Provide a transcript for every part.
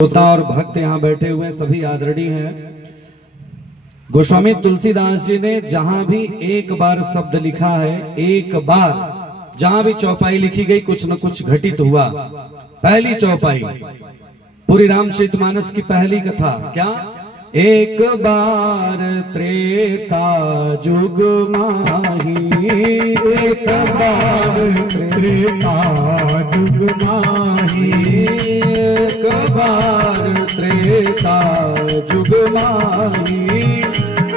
श्रोता और भक्त यहाँ बैठे हुए सभी आदरणीय हैं। गोस्वामी तुलसीदास जी ने जहां भी एक बार शब्द लिखा है, एक बार जहां भी चौपाई लिखी गई कुछ न कुछ घटित हुआ। पहली चौपाई पूरी रामचरितमानस की पहली कथा क्या? एक बार त्रेता जुग माही, एक बार त्रेता जुग माही, एक बार त्रेता जुग माही,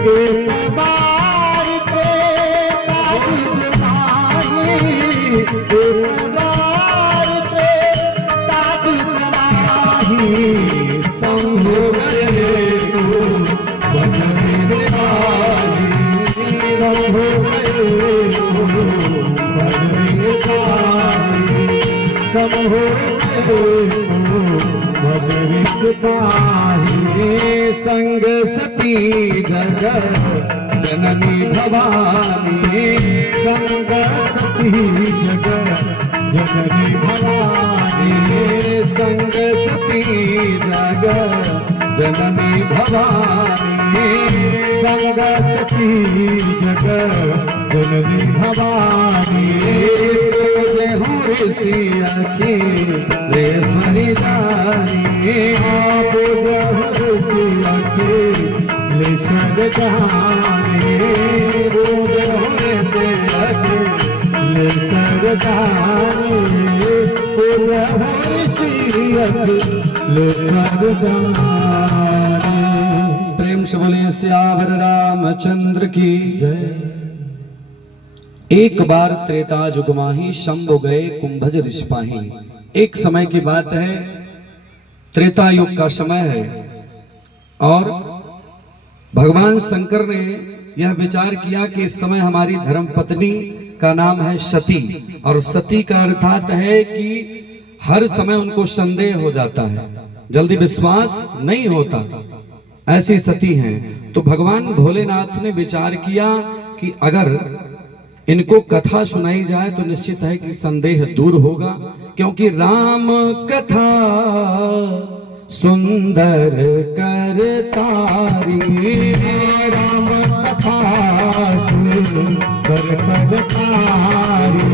एक बार त्रेता जुग माही, एक बार त्रेता जुग माही, संभो गए संग सती जग जननी भवानी, संग सती जग जननी भवानी, संग सती जग जननी भवानी, संग सती जग जननी भवानी। ऋषि अखिलेश्वरी जानी, आप ऋषि अखिलेश्वर जानी, अखिलेश्वर जानी, ऋषि अखिलेश्वर जानी। प्रेम से बोलिए सियावर रामचंद्र की जय। एक बार त्रेता जुग माही, शंभु गए कुंभज ऋषि पाही। एक समय की बात है, त्रेता युग का समय है और भगवान शंकर ने यह विचार किया कि इस समय हमारी धर्म पत्नी का नाम है सती, और सती का अर्थात है कि हर समय उनको संदेह हो जाता है, जल्दी विश्वास नहीं होता, ऐसी सती हैं। तो भगवान भोलेनाथ ने विचार किया कि अगर इनको कथा सुनाई जाए तो निश्चित है कि संदेह दूर होगा, क्योंकि राम कथा सुंदर करतारी, राम कथा सुंदर करतारी,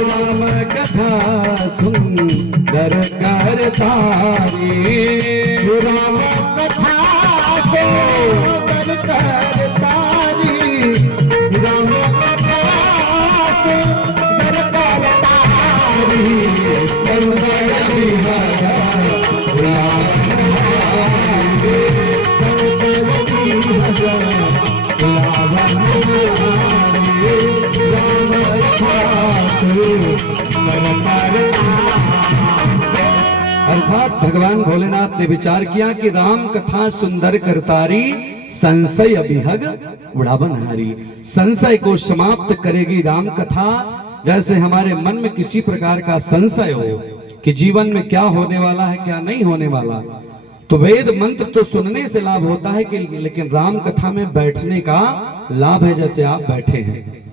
राम कथा सुंदर करतारी, राम कथा सुंदर करतारी, राम अर्थात भगवान भोलेनाथ ने विचार किया कि राम कथा सुंदर करतारी, संशय अभिहग उड़ावनहारी। संशय को समाप्त करेगी राम कथा। जैसे हमारे मन में किसी प्रकार का संशय हो कि जीवन में क्या होने वाला है क्या नहीं होने वाला, तो वेद मंत्र तो सुनने से लाभ होता है कि लेकिन राम कथा में बैठने का लाभ है। जैसे आप बैठे हैं,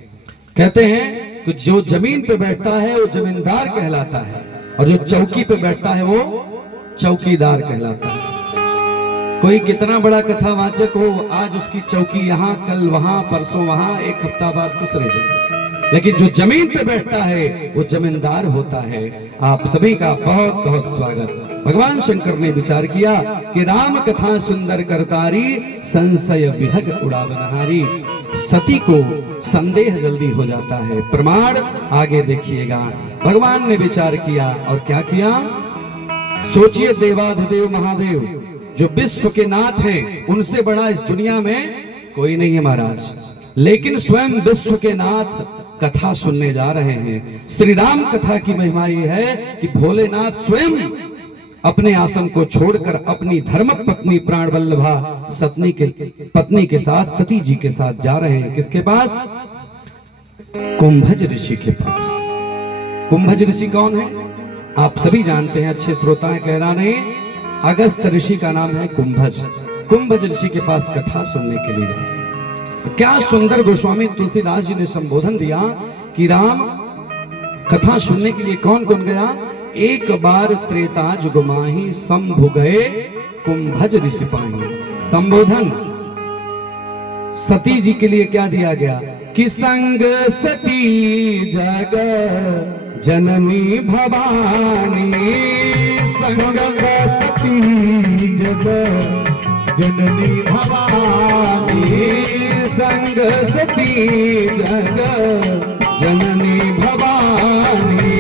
कहते हैं कि जो जमीन पे बैठता है वो जमींदार कहलाता है, और जो चौकी पे बैठता है वो चौकीदार कहलाता है। कोई कितना बड़ा कथावाचक हो, आज उसकी चौकी यहाँ, कल वहां, परसों वहां, एक हफ्ता बाद दूसरे जगह, लेकिन जो जमीन पे बैठता है वो जमींदार होता है। आप सभी का बहुत बहुत स्वागत। भगवान शंकर ने विचार किया कि राम कथा सुंदर करतारी, संशय विहग उड़ावनहारी। सती को संदेह जल्दी हो जाता है। प्रमाण आगे देखिएगा। भगवान ने विचार किया और क्या किया? सोचिए, देवाधिदेव महादेव जो विश्व के नाथ हैं, उनसे बड़ा इस दुनिया में कोई नहीं है महाराज, लेकिन स्वयं विश्व के नाथ कथा सुनने जा रहे हैं। श्री राम कथा की महिमा यह है कि भोलेनाथ स्वयं अपने आसन को छोड़कर अपनी धर्म पत्नी प्राण वल्लभा पत्नी के साथ, सती जी के साथ जा रहे हैं। किसके पास? कुंभज ऋषि के पास। कुंभज ऋषि कौन है? आप सभी जानते हैं, अच्छे श्रोता हैं, कहना नहीं। अगस्त ऋषि का नाम है कुंभज। कुंभज ऋषि के पास कथा सुनने के लिए। क्या सुंदर गोस्वामी तुलसीदास जी ने संबोधन दिया कि राम कथा सुनने के लिए कौन कौन गया एक बार त्रेता जुग माही शंभु गए कुंभज ऋषि पाही। संबोधन सती जी के लिए क्या दिया गया कि संग सती जग जननी भवानी, संग सती जग जननी भवानी, संग सती जग जननी भवानी,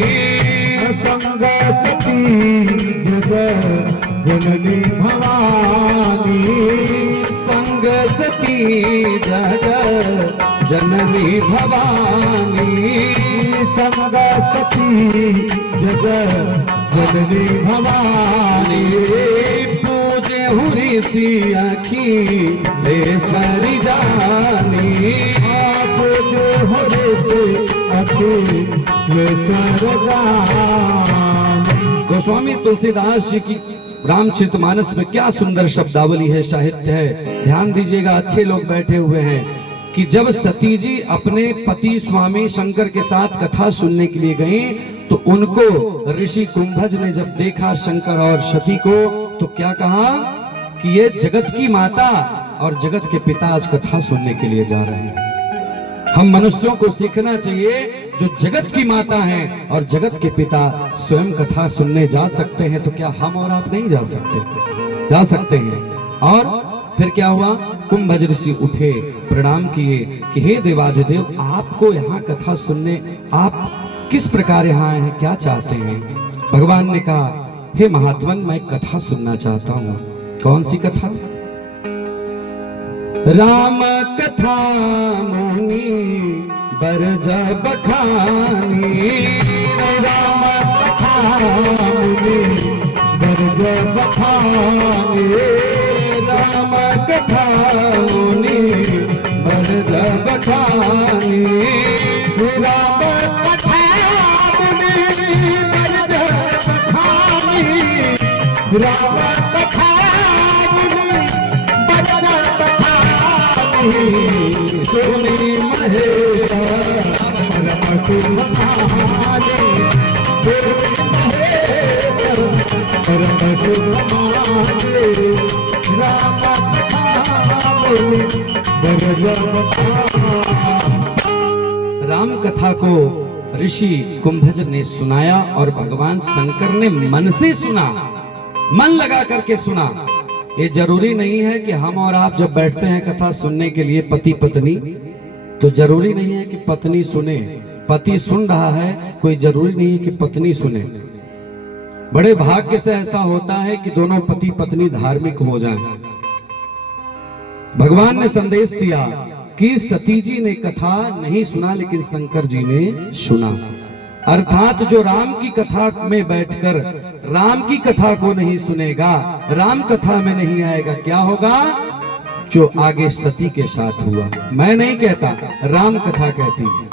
संग सती जग जननी भवानी, संग सती जग जननी भवानी, संग सती जग जननी भवानी। पूजे ऋषि अखिलेश्वरी जानी, पूजे ऋषि अखिलेश्वर जानी। गोस्वामी तुलसीदास जी की रामचरितमानस में क्या सुंदर शब्दावली है, साहित्य है। ध्यान दीजिएगा, अच्छे लोग बैठे हुए हैं कि जब सती जी अपने पति स्वामी शंकर के साथ कथा सुनने के लिए गई तो उनको ऋषि कुंभज ने जब देखा शंकर और सती को तो क्या कहा कि ये जगत की माता और जगत के पिता आज कथा सुनने के लिए जा रहे हैं। हम मनुष्यों को सीखना चाहिए, जो जगत की माता हैं और जगत के पिता स्वयं कथा सुनने जा सकते हैं तो क्या हम और आप नहीं जा सकते? जा सकते हैं। और फिर क्या हुआ, कुंभज ऋषि उठे, प्रणाम किए कि हे देवाधिदेव, आपको यहाँ कथा सुनने, आप किस प्रकार यहाँ आए हैं, क्या चाहते हैं? भगवान ने कहा, हे महात्मन, मैं कथा सुनना चाहता हूँ। कौन सी कथा? राम कथा मुनि बरज बखानी, राम कथा मुनि बरज बखानी, राम कथा मुनि बरज बखानी, राम कथा मुनि बरज बखानी, राम कथा मुनि बरज बखानी, सुनी महेश परम सुभाने, सुनी महेश परम सुभाने, राम कथा मुनि बरज बखानी। राम कथा को ऋषि कुंभज ने सुनाया और भगवान शंकर ने मन से सुना, मन लगा करके सुना। ये जरूरी नहीं है कि हम और आप जब बैठते हैं कथा सुनने के लिए पति पत्नी, तो जरूरी नहीं है कि पत्नी सुने। पति सुन रहा है, कोई जरूरी नहीं है कि पत्नी सुने। बड़े भाग्य से ऐसा होता है कि दोनों पति पत्नी धार्मिक हो जाएं। भगवान ने संदेश दिया कि सती जी ने कथा नहीं सुना लेकिन शंकर जी ने सुना। अर्थात जो राम की कथा में बैठकर राम की कथा को नहीं सुनेगा, राम कथा में नहीं आएगा, क्या होगा? जो आगे सती के साथ हुआ, मैं नहीं कहता, राम कथा कहती है।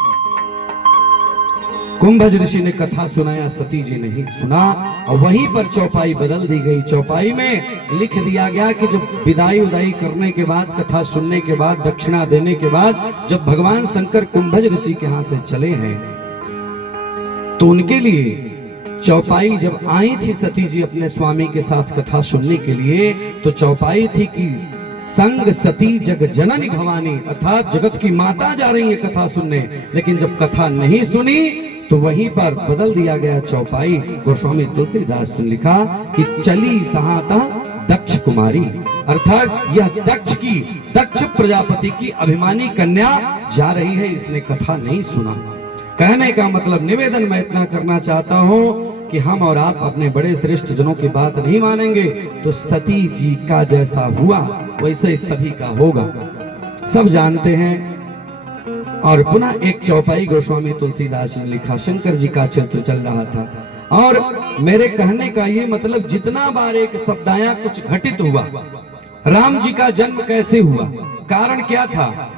कुंभज ऋषि ने कथा सुनाया, सती जी ने ही सुना और वहीं पर चौपाई बदल दी गई। चौपाई में लिख दिया गया कि जब विदाई उदाई करने के बाद, कथा सुनने के बाद, दक्षिणा देने के बाद जब भगवान शंकर कुंभज ऋषि के यहाँ से चले हैं तो उनके लिए चौपाई जब आई थी सती जी अपने स्वामी के साथ कथा सुनने के लिए, तो चौपाई थी कि संग सती जग जननी भवानी, अर्थात जगत की माता जा रही है कथा सुनने। लेकिन जब कथा नहीं सुनी तो वहीं पर बदल दिया गया चौपाई। गोस्वामी तुलसीदास ने लिखा कि चली सहाता दक्ष कुमारी, अर्थात यह दक्ष प्रजापति की अभिमानी कन्या जा रही है, इसने कथा नहीं सुना। कहने का मतलब, निवेदन मैं इतना करना चाहता हूं कि हम और आप अपने बड़े श्रेष्ठ जनों की बात नहीं मानेंगे तो सती जी का जैसा हुआ वैसे ही सभी का होगा, सब जानते हैं। और पुनः एक चौपाई गोस्वामी तुलसीदास ने लिखा, शंकर जी का चरित्र चल रहा था और मेरे कहने का ये मतलब, जितना बार एक शब्द आया कुछ घटित हुआ। राम जी का जन्म कैसे हुआ, कारण क्या था,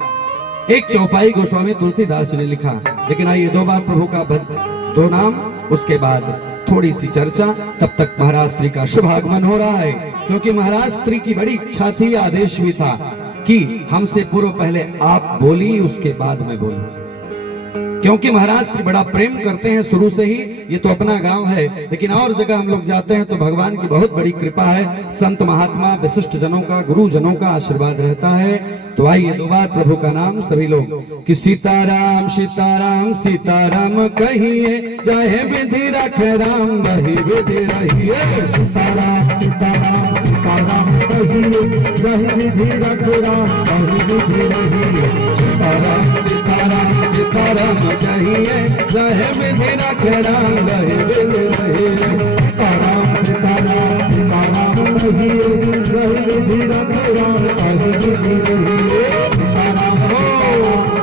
एक चौपाई गोस्वामी तुलसीदास ने लिखा। लेकिन आइए दो बार प्रभु का दो नाम, उसके बाद थोड़ी सी चर्चा, तब तक महाराज श्री का शुभ आगमन हो रहा है। क्योंकि महाराज श्री की बड़ी इच्छा थी, आदेश भी था कि हमसे पूर्व पहले आप बोली, उसके बाद मैं बोलूं। क्योंकि महाराज श्री बड़ा प्रेम करते हैं शुरू से ही। ये तो अपना गांव है, लेकिन और जगह हम लोग जाते हैं तो भगवान की बहुत बड़ी कृपा है, संत महात्मा विशिष्ट जनों का, गुरु जनों का आशीर्वाद रहता है। तो आइए दो बार प्रभु का नाम सभी लोग कि सीताराम सीताराम सीताराम कहिए, चाहे विधि रख राम वही विधि रहिए। सीताराम सीताराम सीताराम कहिए, वही विधि रख राम वही विधि रहिए। सीताराम सीताराम सीताराम कहिए, चाहे विधि रख राम वही विधि रहिए। सीताराम सीताराम सीताराम कहिए, वही विधि रख राम वही विधि रहिए। सीताराम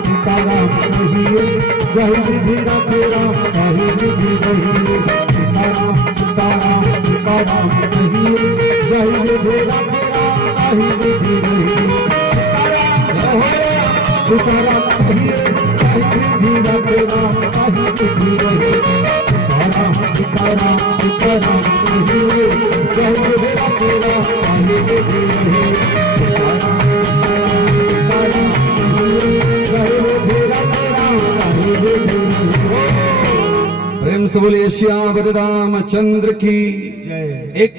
सीताराम कहिए, वही विधि रख राम वही विधि रहिए। सीताराम सीताराम सीताराम कहिए, वही विधि रख राम वही विधि रहिए। सीताराम कहिए, वही विधि रख राम वही विधि रहिए। सीताराम सीताराम सीताराम कहिए, वही विधि रख राम वही विधि रहिए। सीताराम सीताराम कहिए, वही विधि रख राम वही विधि रहिए। प्रेम से बोलिए श्याम रामचंद्र की जय। एक